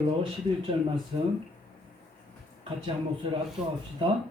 11절 말씀 같이 한 목소리 합독합시다.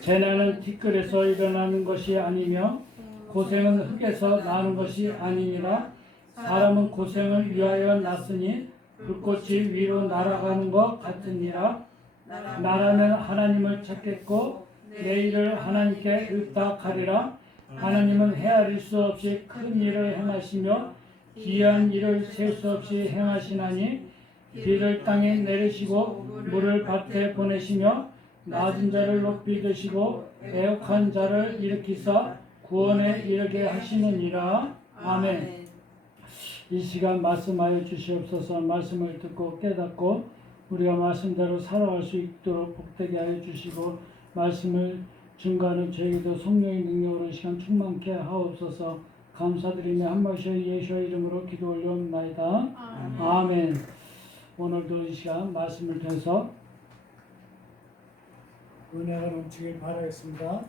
재난은 티끌에서 일어나는 것이 아니며 고생은 흙에서 나는 것이 아니니라. 사람은 고생을 위하여 났으니 불꽃이 위로 날아가는 것 같으니라. 나라는 하나님을 찾겠고 내 일을 하나님께 의탁하리라. 하나님은 헤아릴 수 없이 큰 일을 행하시며 기이한 일을 셀 수 없이 행하시나니 비를 땅에 내리시고 물을 밭에 보내시며 낮은 자를 높이 드시고 애역한 자를 일으키사 구원에 이르게 하시느니라. 아멘. 이 시간 말씀하여 주시옵소서. 말씀을 듣고 깨닫고 우리가 말씀대로 살아갈 수 있도록 복되게 하여 주시고 말씀을 증거하는 저희도 성령의 능력으로 이 시간 충만케 하옵소서. 감사드리며 한 말씀 예수의 이름으로 기도 올려옵나이다. 아멘. 오늘도 이 시간 말씀을 통해서 은혜가 넘치길 바라겠습니다.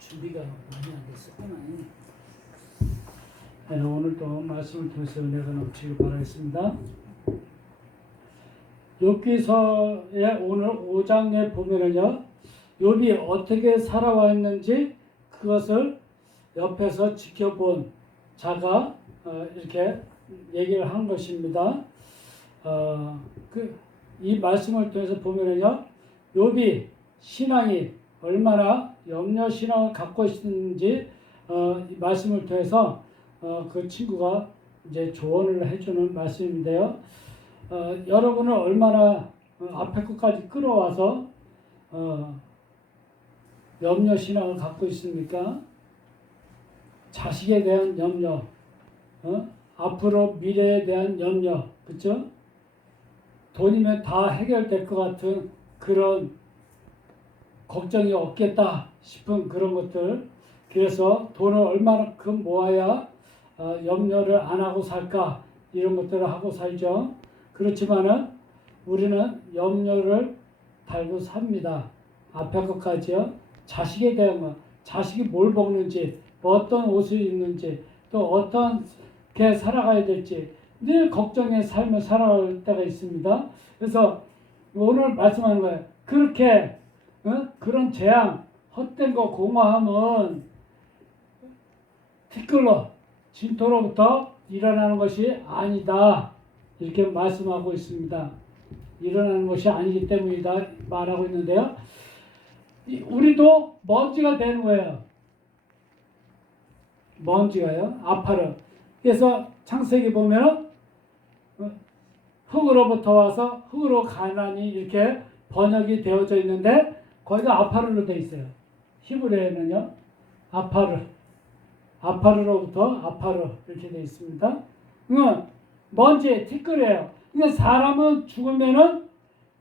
준비가 많이 안 됐었구나. 네, 오늘도 말씀을 통해서 은혜가 넘치길 바라겠습니다. 욥기서의 오늘 5장에 보면은요, 욥이 어떻게 살아왔는지 그것을 옆에서 지켜본 자가 이렇게 얘기를 한 것입니다. 이 말씀을 통해서 보면은요, 욥이 신앙이 얼마나 염려 신앙을 갖고 있는지 이 말씀을 통해서 그 친구가 이제 조언을 해주는 말씀인데요. 여러분은 얼마나 앞에 것까지 끌어와서 염려 신앙을 갖고 있습니까? 자식에 대한 염려, 앞으로 미래에 대한 염려, 그렇죠? 돈이면 다 해결될 것 같은 그런 걱정이 없겠다 싶은 그런 것들. 그래서 돈을 얼마만큼 모아야 염려를 안 하고 살까 이런 것들을 하고 살죠. 그렇지만은 우리는 염려를 달고 삽니다. 앞에 것까지요. 자식에 대한 것, 자식이 뭘 먹는지, 어떤 옷을 입는지, 또 어떻게 살아가야 될지 늘 걱정의 삶을 살아갈 때가 있습니다. 그래서 오늘 말씀하는 거예요. 그렇게 그런 재앙, 헛된 거, 공허함은 티끌로, 진토로부터 일어나는 것이 아니다. 이렇게 말씀하고 있습니다. 일어나는 것이 아니기 때문이다 말하고 있는데요. 우리도 먼지가 되는 거예요. 먼지가요. 아파요. 그래서 창세기 보면 흙으로부터 와서 흙으로 가나니 이렇게 번역이 되어져 있는데 거기가 아파르로 되어 있어요. 히브리어에는요. 아파르로부터 아파르 이렇게 되어 있습니다. 먼지, 티끌이에요. 그러니까 사람은 죽으면은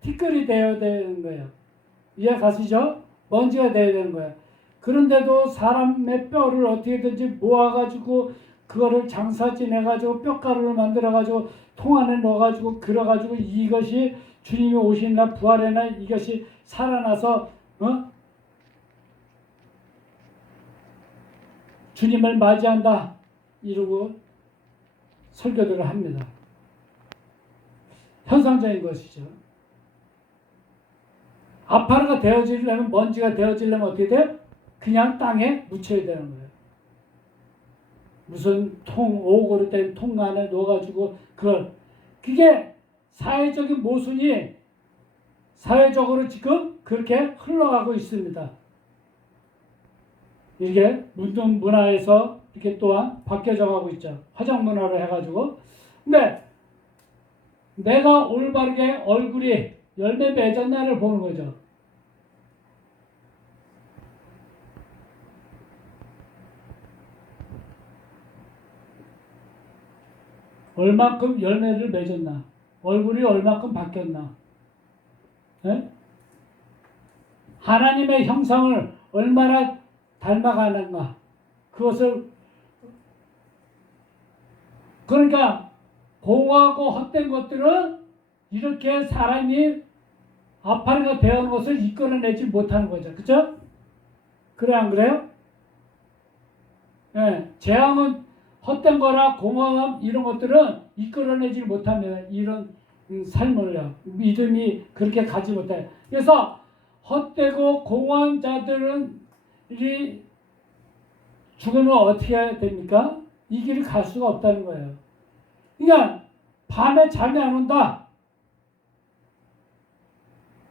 티끌이 되어야 되는 거예요. 이해 가시죠? 먼지가 되어야 되는 거예요. 그런데도 사람의 뼈를 어떻게든지 모아가지고 그거를 장사지내가지고 뼈가루를 만들어가지고 통 안에 넣어가지고 그려가지고 이것이 주님이 오신 날 부활의 날 이것이 살아나서 주님을 맞이한다 이러고 설교들을 합니다. 현상적인 것이죠. 아파르가 되어지려면, 먼지가 되어지려면 어떻게 돼요? 그냥 땅에 묻혀야 되는 거예요. 무슨 오고로 된 통 안에 넣어가지고 그게 사회적인 모순이 사회적으로 지금 그렇게 흘러가고 있습니다. 이게 문화에서 이렇게 또한 바뀌어져 가고 있죠. 화장 문화로 해가지고. 근데 내가 올바르게 얼굴이 열매 맺었나를 보는 거죠. 얼마큼 열매를 맺었나. 얼굴이 얼마큼 바뀌었나. 네? 하나님의 형상을 얼마나 닮아가는가. 그것을 그러니까 공허하고 헛된 것들은 이렇게 사람이 아파리가 되어오는 것을 이끌어내지 못하는 거죠. 그죠? 그래, 안 그래요? 예, 재앙은 헛된 거나 공허함 이런 것들은 이끌어내지 못합니다. 이런 삶을요. 믿음이 그렇게 가지 못해요. 그래서 헛되고 공허한 자들은 이 죽으면 어떻게 해야 됩니까? 이 길을 갈 수가 없다는 거예요. 그러니까 밤에 잠이 안 온다.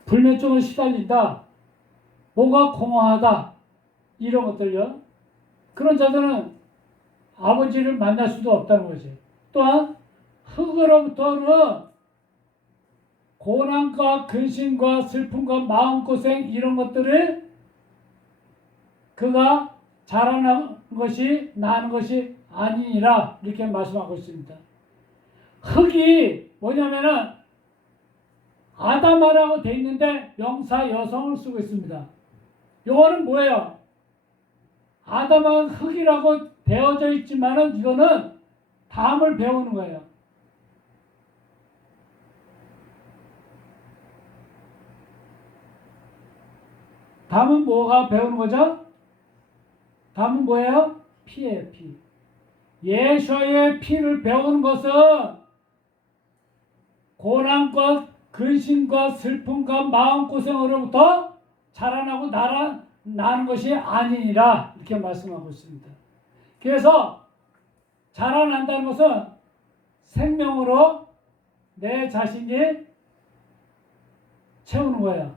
불면증을 시달린다. 뭔가 공허하다. 이런 것들요. 그런 자들은 아버지를 만날 수도 없다는 거지. 또한 흙으로부터는 고난과 근심과 슬픔과 마음고생 이런 것들을 그가 자라난 것이 나는 것이 아니니라 이렇게 말씀하고 있습니다. 흙이 뭐냐면은 아담아라고 돼 있는데 명사 여성을 쓰고 있습니다. 이거는 뭐예요? 아담은 흙이라고 되어져 있지만은 이거는 담을 배우는 거예요. 담은 뭐가 배우는 거죠? 담은 뭐예요? 피예요, 피. 예수의 피를 배우는 것은 고난과 근심과 슬픔과 마음고생으로부터 자라나고 나는 것이 아니니라 이렇게 말씀하고 있습니다. 그래서 자라난다는 것은 생명으로 내 자신이 채우는 거예요.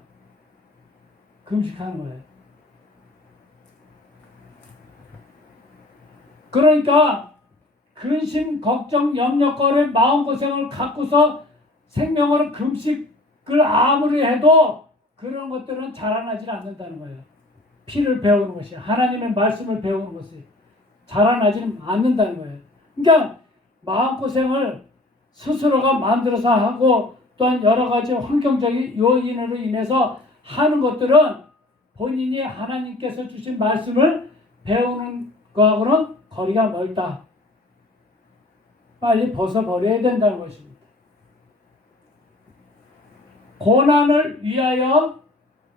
금식하는 거예요. 그러니까 근심, 걱정, 염려, 거래, 마음고생을 갖고서 생명으로 금식을 아무리 해도 그런 것들은 자라나지 않는다는 거예요. 피를 배우는 것이, 하나님의 말씀을 배우는 것이 자라나지 않는다는 거예요. 그러니까 마음고생을 스스로가 만들어서 하고 또한 여러 가지 환경적인 요인으로 인해서 하는 것들은 본인이 하나님께서 주신 말씀을 배우는 거하고는 거리가 멀다. 빨리 벗어버려야 된다는 것입니다. 고난을 위하여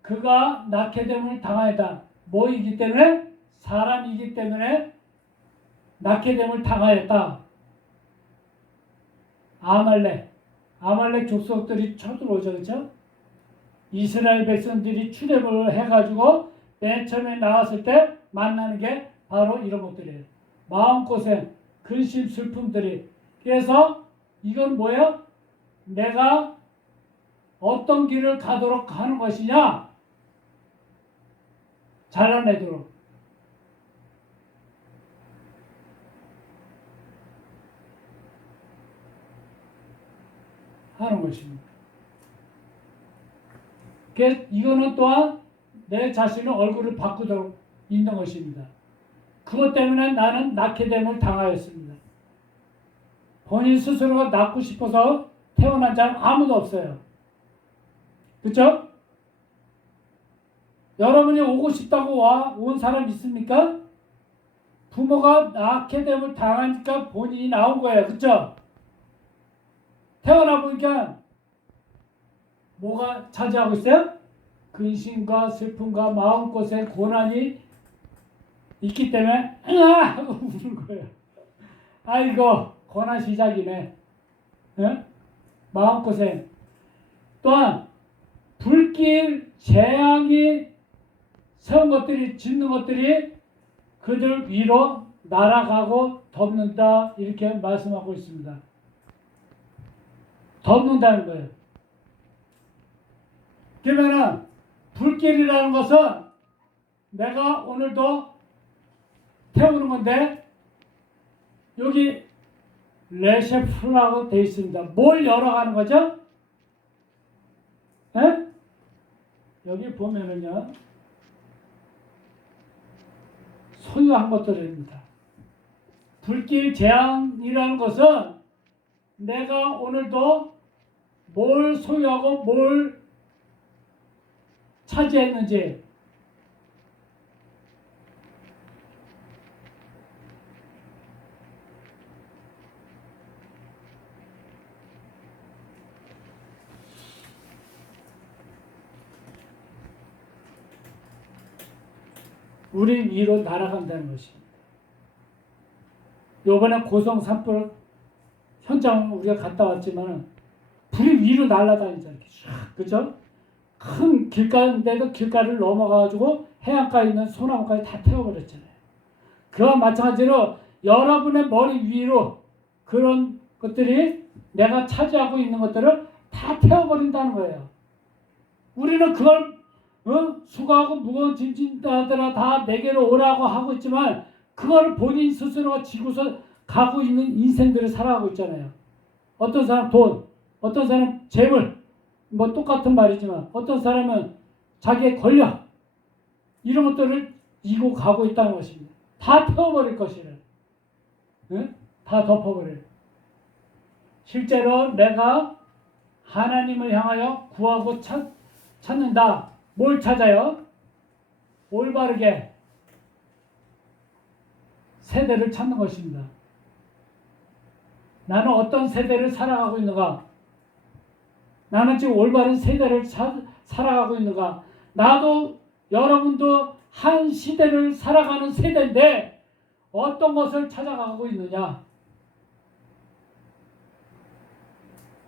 그가 낳게 됨을 당하였다. 뭐이기 때문에? 사람이기 때문에 낳게 됨을 당하였다. 아말렉 족속들이 쳐들어오죠. 그렇죠? 이스라엘 백성들이 출애굽을 해가지고 맨 처음에 나왔을 때 만나는 게 바로 이런 것들이에요. 마음고생, 근심, 슬픔들이. 그래서 이건 뭐예요? 내가 어떤 길을 가도록 하는 것이냐? 잘라내도록. 하는 것입니다. 이거는 또한 내 자신의 얼굴을 바꾸도록 있는 것입니다. 그것 때문에 나는 낳게 됨을 당하였습니다. 본인 스스로가 낳고 싶어서 태어난 자는 아무도 없어요. 그렇죠? 여러분이 오고 싶다고 온 사람 있습니까? 부모가 낳게 됨을 당하니까 본인이 나온 거예요. 그렇죠? 태어나 보니까 뭐가 차지하고 있어요? 근심과 슬픔과 마음고생, 고난이 있기 때문에 으아! 하고 우는 거예요. 아이고 고난 시작이네. 네? 마음고생. 또한 불길, 재앙이 세운 것들이 짓는 것들이 그들 위로 날아가고 덮는다 이렇게 말씀하고 있습니다. 덮는다는 거예요. 그러면은 불길이라는 것은 내가 오늘도 태우는 건데 여기 레셰프라고 되어 있습니다. 뭘 열어가는 거죠? 에? 여기 보면은요 소유한 것들입니다. 불길 재앙이라는 것은 내가 오늘도 뭘 소유하고 뭘 차지했는지 우리 위로 날아간다는 것입니다. 요번에 고성 산불 현장 우리가 갔다 왔지만 불이 위로 날아다니잖아요. 그죠? 큰 길가인데도 길가를 넘어가가지고 해안가에 있는 소나무까지 다 태워버렸잖아요. 그와 마찬가지로 여러분의 머리 위로 그런 것들이 내가 차지하고 있는 것들을 다 태워버린다는 거예요. 우리는 그걸 수고하고 무거운 짐진다더라 다 내게로 오라고 하고 있지만 그걸 본인 스스로가 지고서 가고 있는 인생들을 살아가고 있잖아요. 어떤 사람 돈, 어떤 사람 재물, 뭐 똑같은 말이지만 어떤 사람은 자기의 권력 이런 것들을 이고 가고 있다는 것입니다. 다 태워버릴 것이래. 응? 다 덮어버려. 실제로 내가 하나님을 향하여 구하고 찾는다. 뭘 찾아요? 올바르게 세대를 찾는 것입니다. 나는 어떤 세대를 살아가고 있는가? 나는 지금 올바른 세대를 살아가고 있는가? 나도 여러분도 한 시대를 살아가는 세대인데 어떤 것을 찾아가고 있느냐?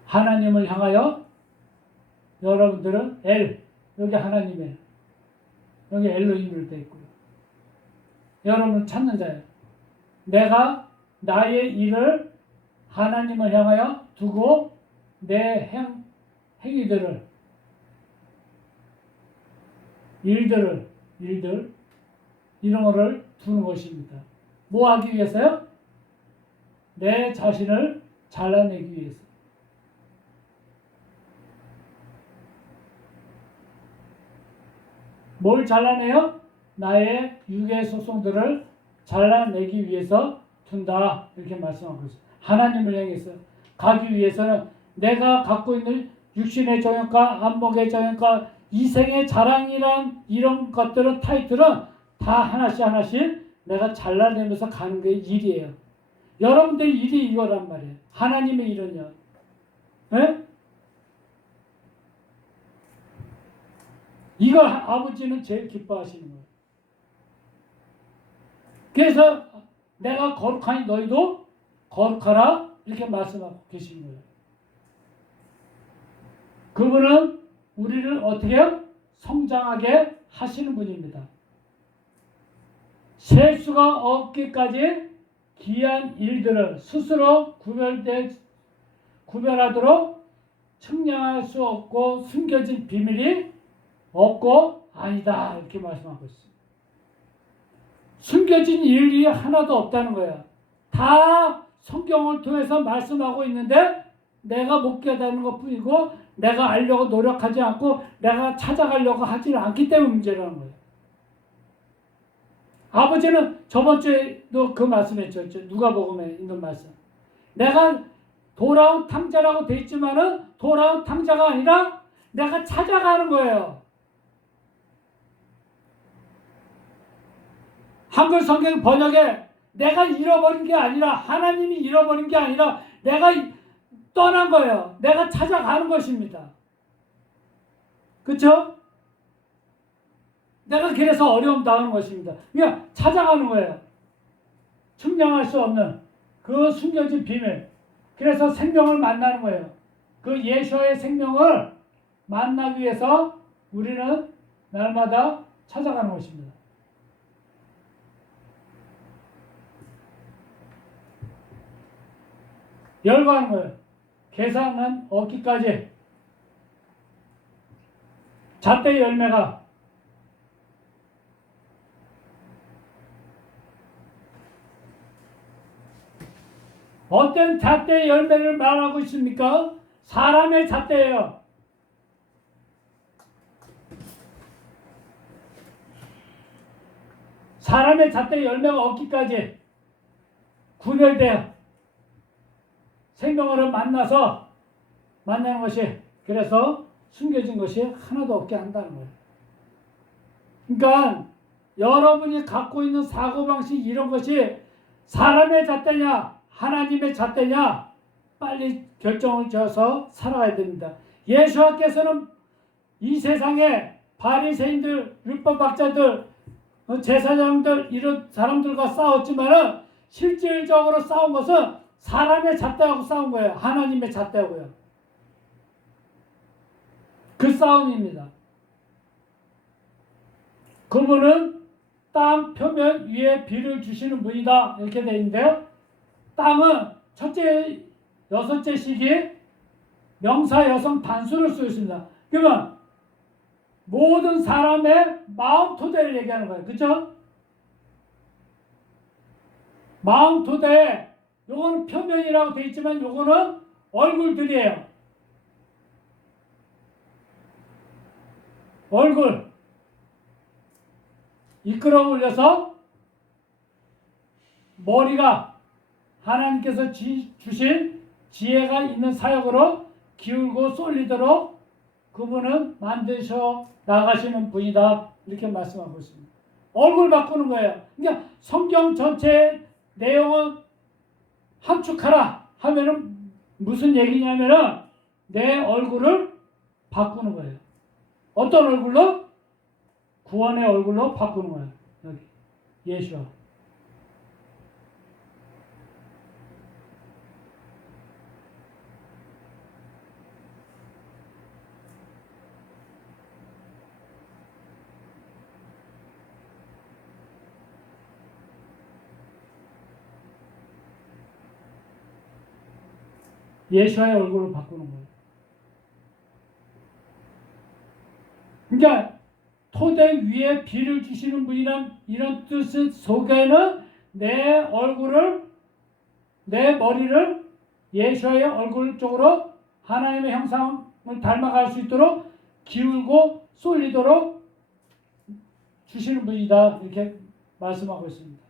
하나님을 향하여 여러분들은 여기 하나님이에요. 여기 엘로힘으로 되어 있고요. 여러분은 찾는 자예요. 내가 나의 일을 하나님을 향하여 두고 내 행위들을 일들 이런 거를 두는 것입니다. 뭐 하기 위해서요? 내 자신을 잘라내기 위해서. 뭘 잘라내요? 나의 육의 소송들을 잘라내기 위해서 둔다. 이렇게 말씀하고 있어요. 하나님을 향해서 가기 위해서는 내가 갖고 있는 육신의 정욕과 안목의 정욕과 이생의 자랑이란 이런 것들은 타이틀은 다 하나씩 내가 잘라내면서 가는 게 일이에요. 여러분들의 일이 이거란 말이에요. 하나님의 일은요. 네? 이거 아버지는 제일 기뻐하시는 거예요. 그래서 내가 거룩하니 너희도 거룩하라 이렇게 말씀하고 계시는 거예요. 그분은 우리를 어떻게 성장하게 하시는 분입니다. 셀 수가 없기까지 귀한 일들을 스스로 구별하도록 측량할 수 없고 숨겨진 비밀이 없고 아니다 이렇게 말씀하고 있습니다. 숨겨진 일이 하나도 없다는 거예요. 다 성경을 통해서 말씀하고 있는데 내가 못 깨닫는 것뿐이고 내가 알려고 노력하지 않고 내가 찾아가려고 하지 않기 때문에 문제라는 거예요. 아버지는 저번 주에도 그 말씀했죠. 누가복음에 있는 말씀. 내가 돌아온 탕자라고 돼 있지만은 돌아온 탕자가 아니라 내가 찾아가는 거예요. 한글 성경 번역에 내가 잃어버린 게 아니라 하나님이 잃어버린 게 아니라 내가 떠난 거예요. 내가 찾아가는 것입니다. 그렇죠? 내가 그래서 어려움 당하는 것입니다. 그냥 찾아가는 거예요. 측량할 수 없는 그 숨겨진 비밀. 그래서 생명을 만나는 거예요. 그 예수와의 생명을 만나기 위해서 우리는 날마다 찾아가는 것입니다. 열거하는 거예요. 계산은 얻기까지. 잣대의 열매가 어떤 잣대의 열매를 말하고 있습니까? 사람의 잣대예요. 사람의 잣대의 열매가 얻기까지 구별돼요. 생명을 만나서 만나는 것이 그래서 숨겨진 것이 하나도 없게 한다는 거예요. 그러니까 여러분이 갖고 있는 사고방식 이런 것이 사람의 잣대냐 하나님의 잣대냐 빨리 결정을 지어서 살아가야 됩니다. 예수님께서는 이 세상에 바리새인들 율법학자들 제사장들 이런 사람들과 싸웠지만은 실질적으로 싸운 것은 사람의 잣대하고 싸운 거예요. 하나님의 잣대하고요. 그 싸움입니다. 그분은 땅 표면 위에 비를 주시는 분이다 이렇게 되어 있는데요. 땅은 첫째, 여섯째 시기 명사 여성 단수를 쓰고 있습니다. 그러면 모든 사람의 마음 토대를 얘기하는 거예요. 그렇죠? 마음 토대, 요거는 표면이라고 되어 있지만 요거는 얼굴들이에요. 얼굴 이끌어 올려서 머리가 하나님께서 주신 지혜가 있는 사역으로 기울고 쏠리도록 그분은 만드셔 나가시는 분이다 이렇게 말씀하고 있습니다. 얼굴 바꾸는 거예요. 그러니까 성경 전체의 내용은 함축하라 하면은 무슨 얘기냐면은 내 얼굴을 바꾸는 거예요. 어떤 얼굴로? 구원의 얼굴로 바꾸는 거예요. 여기 예수와. 예수와의 얼굴을 바꾸는 거예요. 그러니까 토대 위에 비를 주시는 분이란 이런 뜻 속에는 내 얼굴을, 내 머리를 예수와의 얼굴 쪽으로 하나님의 형상을 닮아갈 수 있도록 기울고 쏠리도록 주시는 분이다 이렇게 말씀하고 있습니다.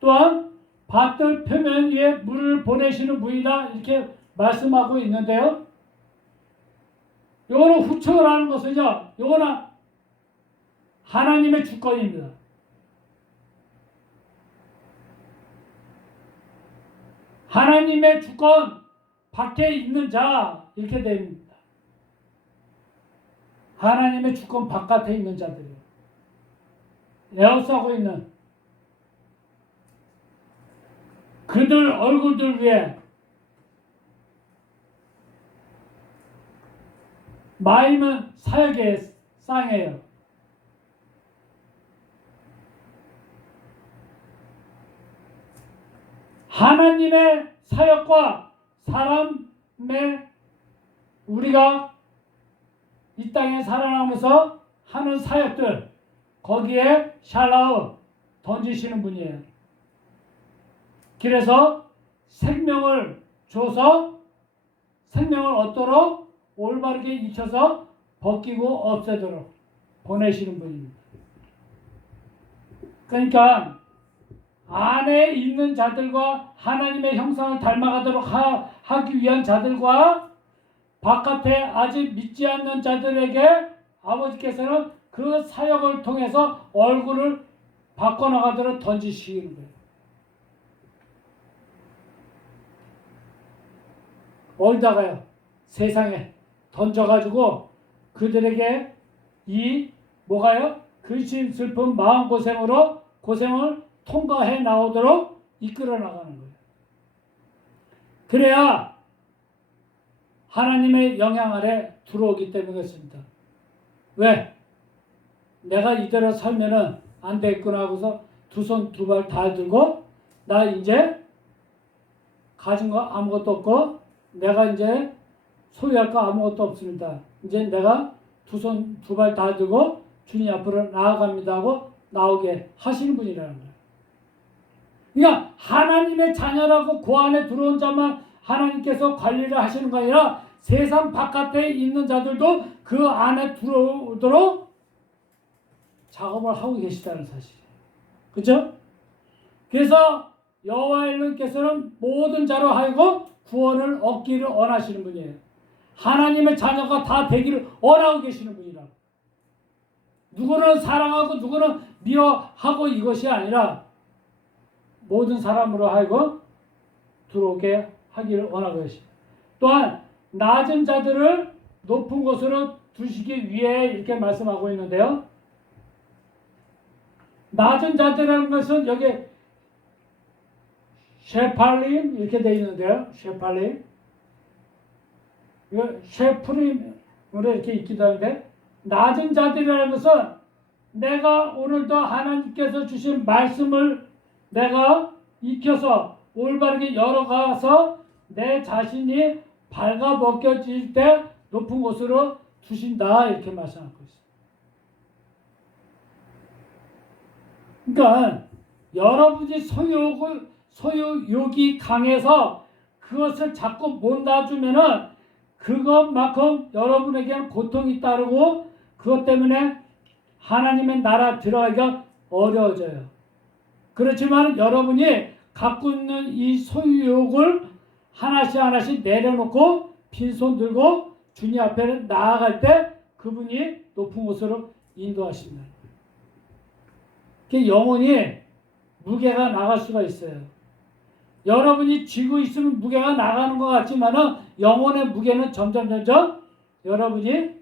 또한 밭들 표면 위에 물을 보내시는 분이다 이렇게 말씀하고 있는데요. 요거는 후척을 하는 것은요, 요거는 하나님의 주권입니다. 하나님의 주권 밖에 있는 자 이렇게 됩니다. 하나님의 주권 바깥에 있는 자들이요. 에워싸고 있는 그들 얼굴들 위에 마임은 사역의 쌍이에요. 하나님의 사역과 사람의 우리가 이 땅에 살아나면서 하는 사역들 거기에 샬라우 던지시는 분이에요. 그래서 생명을 줘서 생명을 얻도록 올바르게 익혀서 벗기고 없애도록 보내시는 분입니다. 그러니까 안에 있는 자들과 하나님의 형상을 닮아가도록 하기 위한 자들과 바깥에 아직 믿지 않는 자들에게 아버지께서는 그 사역을 통해서 얼굴을 바꿔나가도록 던지시는 거예요. 어디다가요? 세상에 던져가지고 그들에게 이 뭐가요? 근심 슬픔 마음고생으로 고생을 통과해 나오도록 이끌어 나가는 거예요. 그래야 하나님의 영향 아래 들어오기 때문이었습니다. 왜? 내가 이대로 살면은 안 되겠구나 하고서 두 손 두 발 다 들고 나 이제 가진 거 아무것도 없고 내가 이제 소유할 거 아무것도 없습니다. 이제 내가 두 손 두 발 다 들고 주님 앞으로 나아갑니다 하고 나오게 하시는 분이라는 거예요. 그러니까 하나님의 자녀라고 그 안에 들어온 자만 하나님께서 관리를 하시는 거 아니라 세상 바깥에 있는 자들도 그 안에 들어오도록 작업을 하고 계시다는 사실이에요. 그렇죠? 그래서 여호와 하나님께서는 모든 자로 하여금 구원을 얻기를 원하시는 분이에요. 하나님의 자녀가 다 되기를 원하고 계시는 분이라고. 누구는 사랑하고 누구는 미워하고 이것이 아니라 모든 사람으로 하여금 들어오게 하기를 원하고 계십니다. 또한 낮은 자들을 높은 곳으로 두시기 위해 이렇게 말씀하고 있는데요. 낮은 자들이라는 것은 여기 셰팔림 이렇게 되어 있는데요. 셰팔림. 이거 셰프림으로 이렇게 있기도 하는데, 낮은 자들이라는 것은 내가 오늘도 하나님께서 주신 말씀을 내가 익혀서 올바르게 열어가서 내 자신이 발가벗겨질 때 높은 곳으로 두신다, 이렇게 말씀하고 있습니다. 그러니까 여러분이 소유욕이 강해서 그것을 자꾸 못 놔주면은 그것만큼 여러분에게는 고통이 따르고 그것 때문에 하나님의 나라 들어가기가 어려워져요. 그렇지만 여러분이 갖고 있는 이 소유욕을 하나씩 하나씩 내려놓고 빈손 들고 주님 앞에 나아갈 때 그분이 높은 곳으로 인도하신다. 영혼이 무게가 나갈 수가 있어요. 여러분이 쥐고 있으면 무게가 나가는 것 같지만은 영혼의 무게는 점점 여러분이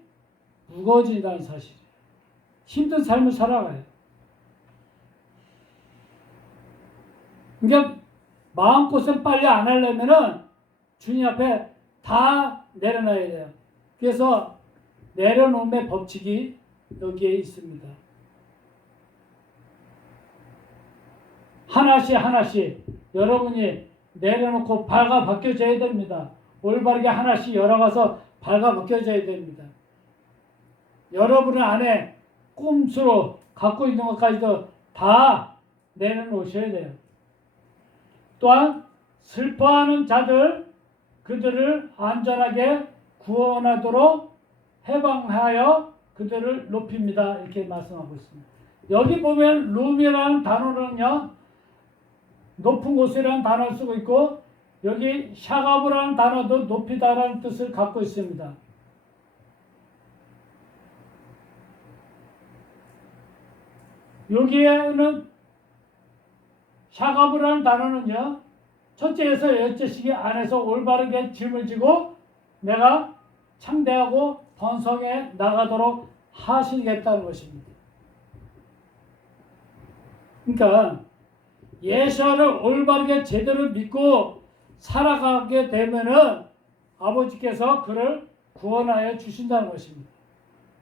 무거워진다는 사실이에요. 힘든 삶을 살아가요. 그러니까 마음고생 빨리 안 하려면은 주님 앞에 다 내려놔야 돼요. 그래서 내려놓음의 법칙이 여기에 있습니다. 하나씩 여러분이 내려놓고 발가벗겨져야 됩니다. 올바르게 하나씩 열어가서 발가벗겨져야 됩니다. 여러분 안에 꼼수로 갖고 있는 것까지도 다 내려놓으셔야 돼요. 또한 슬퍼하는 자들, 그들을 안전하게 구원하도록 해방하여 그들을 높입니다. 이렇게 말씀하고 있습니다. 여기 보면 룸이라는 단어는요, 높은 곳이라는 단어를 쓰고 있고, 여기 샤가브라는 단어도 높이다라는 뜻을 갖고 있습니다. 여기에는 샤가브라는 단어는요, 첫째에서 여째시기 안에서 올바르게 짐을 지고 내가 창대하고 번성해 나가도록 하시겠다는 것입니다. 그러니까 예수를 올바르게 제대로 믿고 살아가게 되면은 아버지께서 그를 구원하여 주신다는 것입니다.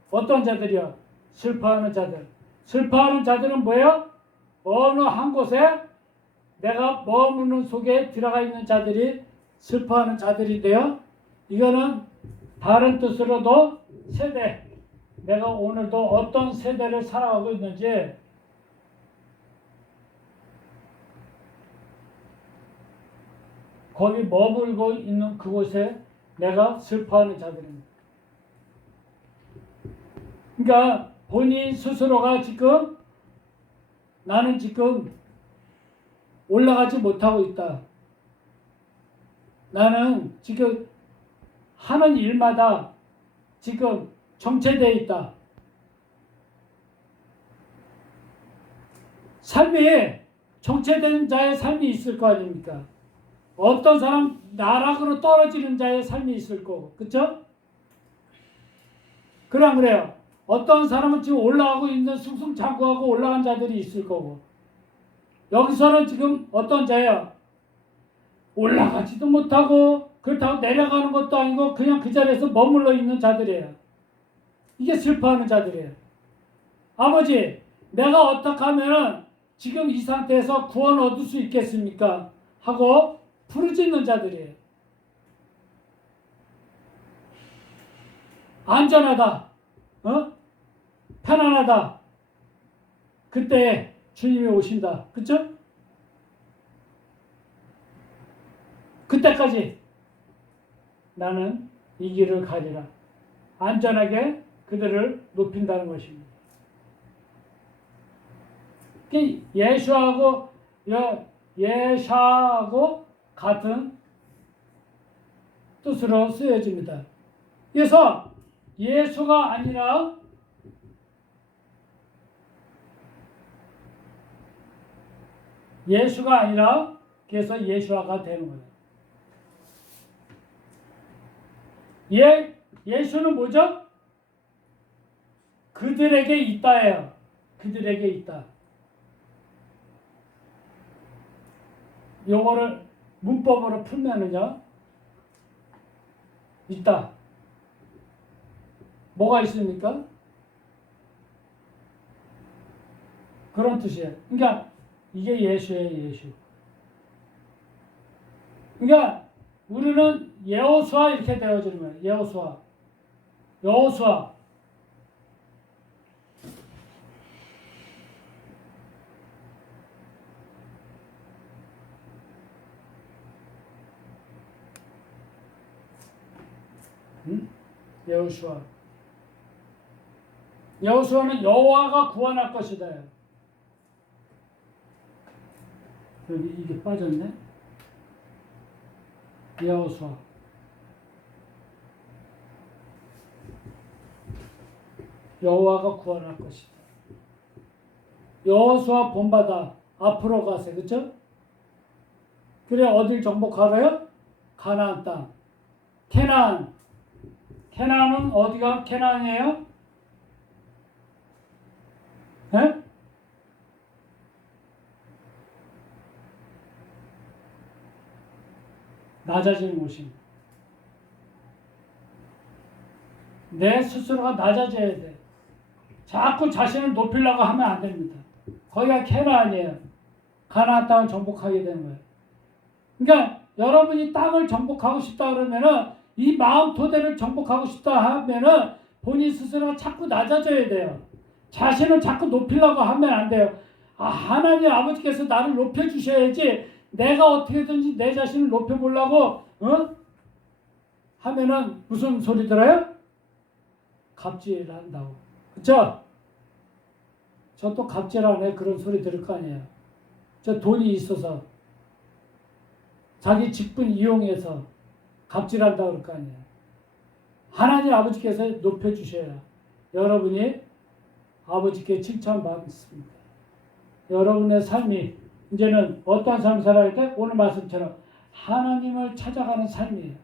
어떤 자들이요? 슬퍼하는 자들. 슬퍼하는 자들은 뭐예요? 어느 한 곳에 내가 머무는 속에 들어가 있는 자들이 슬퍼하는 자들인데요. 이거는 다른 뜻으로도 세대, 내가 오늘도 어떤 세대를 살아가고 있는지 거기 머물고 있는 그곳에 내가 슬퍼하는 자들입니다. 그러니까 본인 스스로가 지금 나는 지금 올라가지 못하고 있다. 나는 지금 하는 일마다 지금 정체되어 있다. 삶이 정체된 자의 삶이 있을 거 아닙니까? 어떤 사람 나락으로 떨어지는 자의 삶이 있을 거고, 그렇죠? 그럼 그래요. 어떤 사람은 지금 올라가고 있는 승승장구하고 올라간 자들이 있을 거고, 여기서는 지금 어떤 자예요? 올라가지도 못하고 그렇다고 내려가는 것도 아니고 그냥 그 자리에서 머물러 있는 자들이에요. 이게 슬퍼하는 자들이에요. 아버지, 내가 어떻게 하면 지금 이 상태에서 구원 얻을 수 있겠습니까? 하고 부르짖는 자들이에요. 안전하다, 편안하다. 그때 주님이 오신다. 그쵸? 그때까지 나는 이 길을 가리라. 안전하게 그들을 높인다는 것입니다. 예수하고 같은 뜻으로 쓰여집니다. 그래서 예수가 아니라 그래서 예수아가 되는 거예요. 예수는 뭐죠? 그들에게 있다예요. 그들에게 있다. 요거를 문법으로 풀면은요, 있다. 뭐가 있습니까? 그런 뜻이에요. 그러니까 이게 예수예요, 예수. 그러니까 우리는 여호수아 이렇게 되어지는 거예요. 여호수아. 여호수아. 응? 여호수아. 여호수아는 여호와가 구원할 것이다. 여기 이게 빠졌네. 여호수아. 여호와가 구원할 것이다. 여호수아 본받아 앞으로 가세. 그쵸? 그래 어딜 정복하래요? 가나안 땅. 캐나안. 캐나안은 어디가 캐나안이에요? 에? 낮아지는 곳입니다. 내 스스로가 낮아져야 돼. 자꾸 자신을 높이려고 하면 안 됩니다. 거기가 캐나안이에요. 가나안 땅을 정복하게 되는 거예요. 그러니까 여러분이 땅을 정복하고 싶다 그러면은 이 마음 토대를 정복하고 싶다 하면은 본인 스스로가 자꾸 낮아져야 돼요. 자신을 자꾸 높이려고 하면 안 돼요. 하나님 아버지께서 나를 높여주셔야지 내가 어떻게든지 내 자신을 높여보려고 하면은 무슨 소리 들어요? 갑질한다고. 그쵸? 저 또 갑질하네 그런 소리 들을 거 아니에요. 저 돈이 있어서 자기 직분 이용해서 갑질한다고 그럴 거 아니에요. 하나님 아버지께서 높여주셔야 여러분이 아버지께 칭찬받습니다. 여러분의 삶이 이제는 어떤 삶을 살아야 돼? 오늘 말씀처럼 하나님을 찾아가는 삶이에요.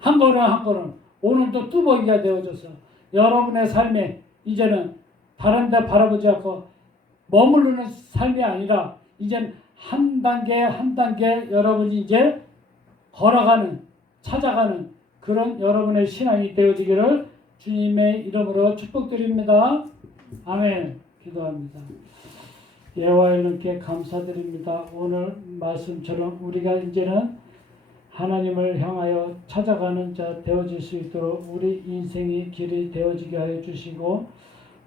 한 걸음 한 걸음 오늘도 뚜벅이가 되어져서 여러분의 삶에 이제는 다른 데 바라보지 않고 머무르는 삶이 아니라 이제는 한 단계 한 단계 여러분이 이제 걸어가는 찾아가는 그런 여러분의 신앙이 되어지기를 주님의 이름으로 축복드립니다. 아멘. 기도합니다. 여호와의 이름께 감사드립니다. 오늘 말씀처럼 우리가 이제는 하나님을 향하여 찾아가는 자 되어질 수 있도록 우리 인생의 길이 되어지게 하여 주시고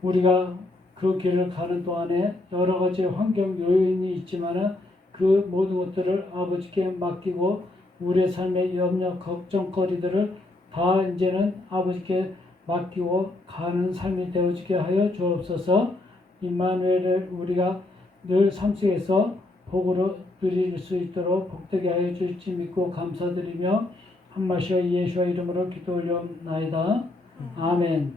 우리가 그 길을 가는 동안에 여러 가지 환경 요인이 있지만은 그 모든 것들을 아버지께 맡기고 우리의 삶의 염려 걱정거리들을 다 이제는 아버지께 맡기고 가는 삶이 되어지게 하여 주옵소서. 임마누엘을 우리가 늘 삶 속에서 복으로 누릴 수 있도록 복되게 하여 주실지 믿고 감사드리며 한마시와 예수와 이름으로 기도 올려옵나이다. 아멘.